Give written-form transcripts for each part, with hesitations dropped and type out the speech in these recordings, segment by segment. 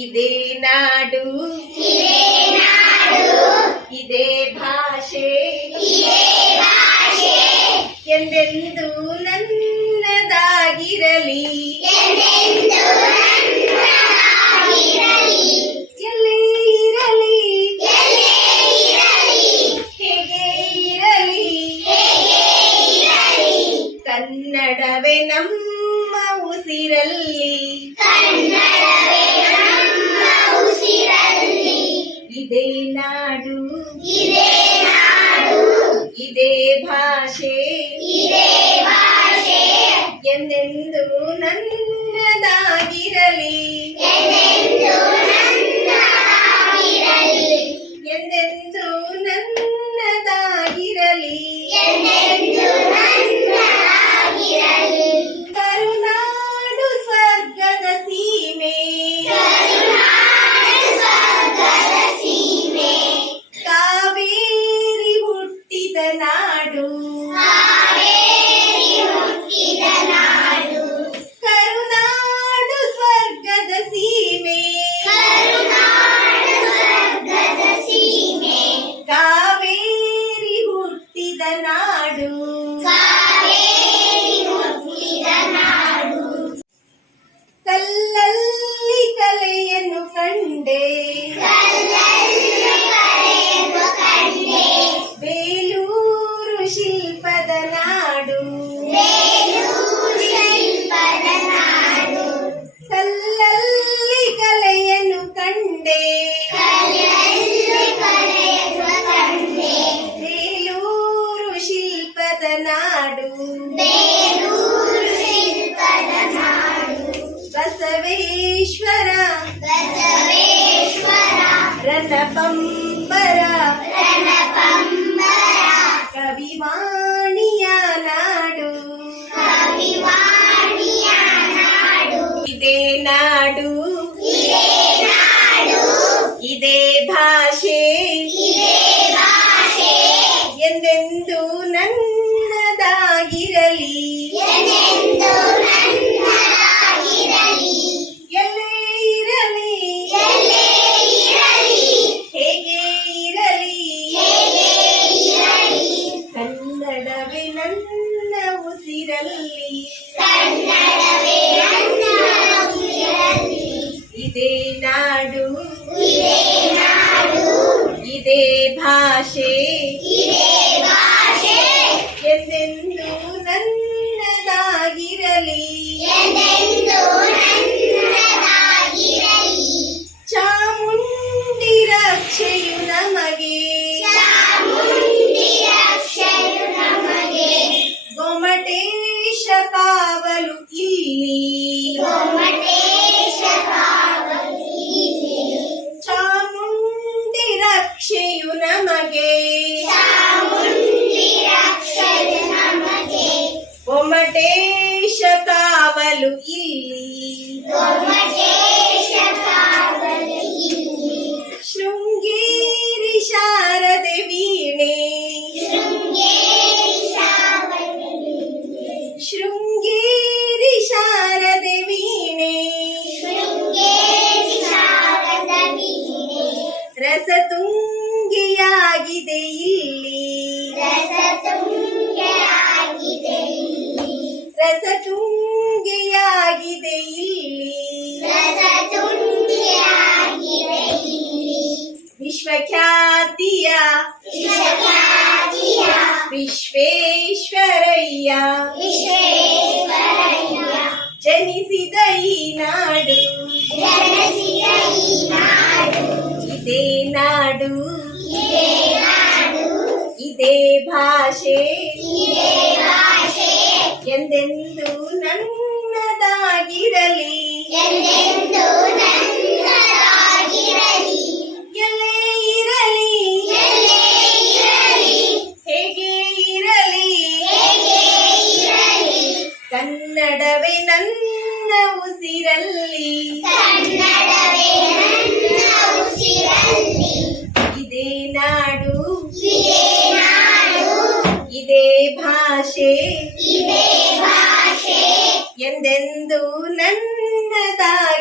ಇದೇ ನಾಡು ಇದೇ ಭಾಷೆ ಎಂದೆಂದು ನನ್ನದಾಗಿರಲಿ. ಎಲ್ಲೇ ಇರಲಿ ಹೇಗೆ ಇರಲಿ ಕನ್ನಡವೇ ನಮ್ಮ ಉಸಿರಲ್ಲಿ. ಇದೇ ನಾಡು ಇದೇ ಭಾಷೆ ಎಂದೆಂದು ನನ್ನದಾಗಿರಲಿ. ಎಂದೆಂದು ನನ್ನದಾಗಿರಲಿ. ಕರುನಾಡು ಸ್ವರ್ಗದ ಸೀಮೆ ಕಾವೇರಿ ಹುಟ್ಟಿದ ನಾಡು. ಕರುನಾಡು ಸ್ವರ್ಗದ ಸೀಮೆ ಕಾವೇರಿ ಹುಟ್ಟಿದ ನಾಡು. ಕಲ್ಲಲ್ಲಿ ಕಲೆಯನ್ನು ಕಂಡೆ ಬೇಲೂರು ಶಿಲ್ಪದ ನಾಡು. ಕಲ್ಲಲ್ಲಿ ಕಲೆಯನ್ನು ಕಂಡೆ ಬೇಲೂರು ಶಿಲ್ಪದ ನಾಡು. ಬಸವೇಶ್ವರ ರಣಪಂಬರ ಕವಿವಾಣಿಯ ನಾಡು. ಇದೇ ನಾಡು ಇದೇ ಭಾಷೆ ಎಂದೆಂದು ನನ್ನದಾಗಿರಲಿ. ಎಲ್ಲೇ ಇರಲಿ ಹೇಗೆ ಇರಲಿ ಕನ್ನಡವೇ ನನ್ನ ಉಸಿರಲ್ಲಿ. ಇದೇ ನಾಡು ಇದೇ ಭಾಷೆ ಎಂದೆಂದು ನನ್ನದಾಗಿರಲಿ. ಚಾಮುಂಡಿ ರಕ್ಷೆಯು ನಮಗೆ ಗೊಮಟೇಶ ಕಾವಲು ಇಲ್ಲಿ. ಚಾಮುಂಡಿ ರಕ್ಷೆಯು ನಮಗೆ ಗೊಮಟೇಶ ಕಾವಲು ಇಲ್ಲಿ. ಶೃಂಗೇರಿ ಶಾರದೆ ವೀಣೆ ಶೃಂಗೇರಿ ಶಾರದೆ ವೀಣೆ ರಸತುಂಗಿಯಾಗಿದೆ ಇಲ್ಲಿ. ರಸತುಂಗಿಯಾಗಿದೆ ಇಲ್ಲಿ. ವಿಶ್ವಖ್ಯಾತಿಯ ವಿಶ್ವೇಶ್ವರಯ್ಯ ಜನಿಸಿದ ಈ ನಾಡು. ಇದೇ ನಾಡು ಇದೇ ಭಾಷೆ ಎಂದೆಂದು ನನ್ನದಾಗಿರಲಿ. ಎಲ್ಲೇ ಇರಲಿ ಹೇಗೆ ಇರಲಿ ಕನ್ನಡವೇ ನನ್ನ ಉಸಿರಲ್ಲಿ. ಇದೇ ನಾಡು ಇದೇ ಭಾಷೆ ಎಂದೆಂದು ನನ್ನದಾಗಿರಲಿ.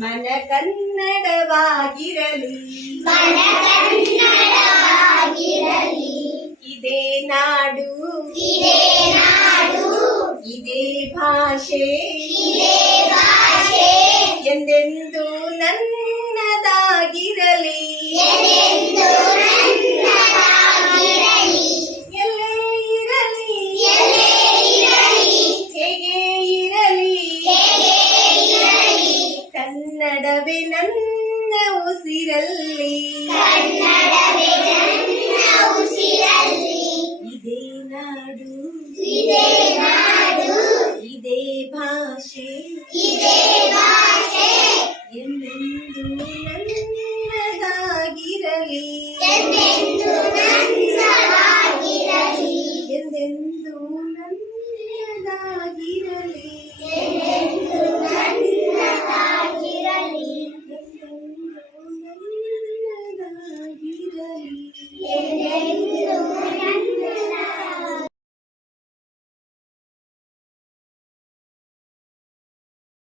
ಮನ ಕನ್ನಡವಾಗಿರಲಿ ಇದೇ ನಾಡು ಇದೇ ಭಾಷೆ ಎಂದೆಂದು ನನ್ನದಾಗಿರಲಿ ಎಲ್ಲೇ ಇರಲಿ ಹೇಗೆ ಇರಲಿ ಕನ್ನಡವೇ ನನ್ನ ಉಸಿರಲ್ಲಿ ಇದೇ ನಾಡು ಇದೇ ಭಾಷೆ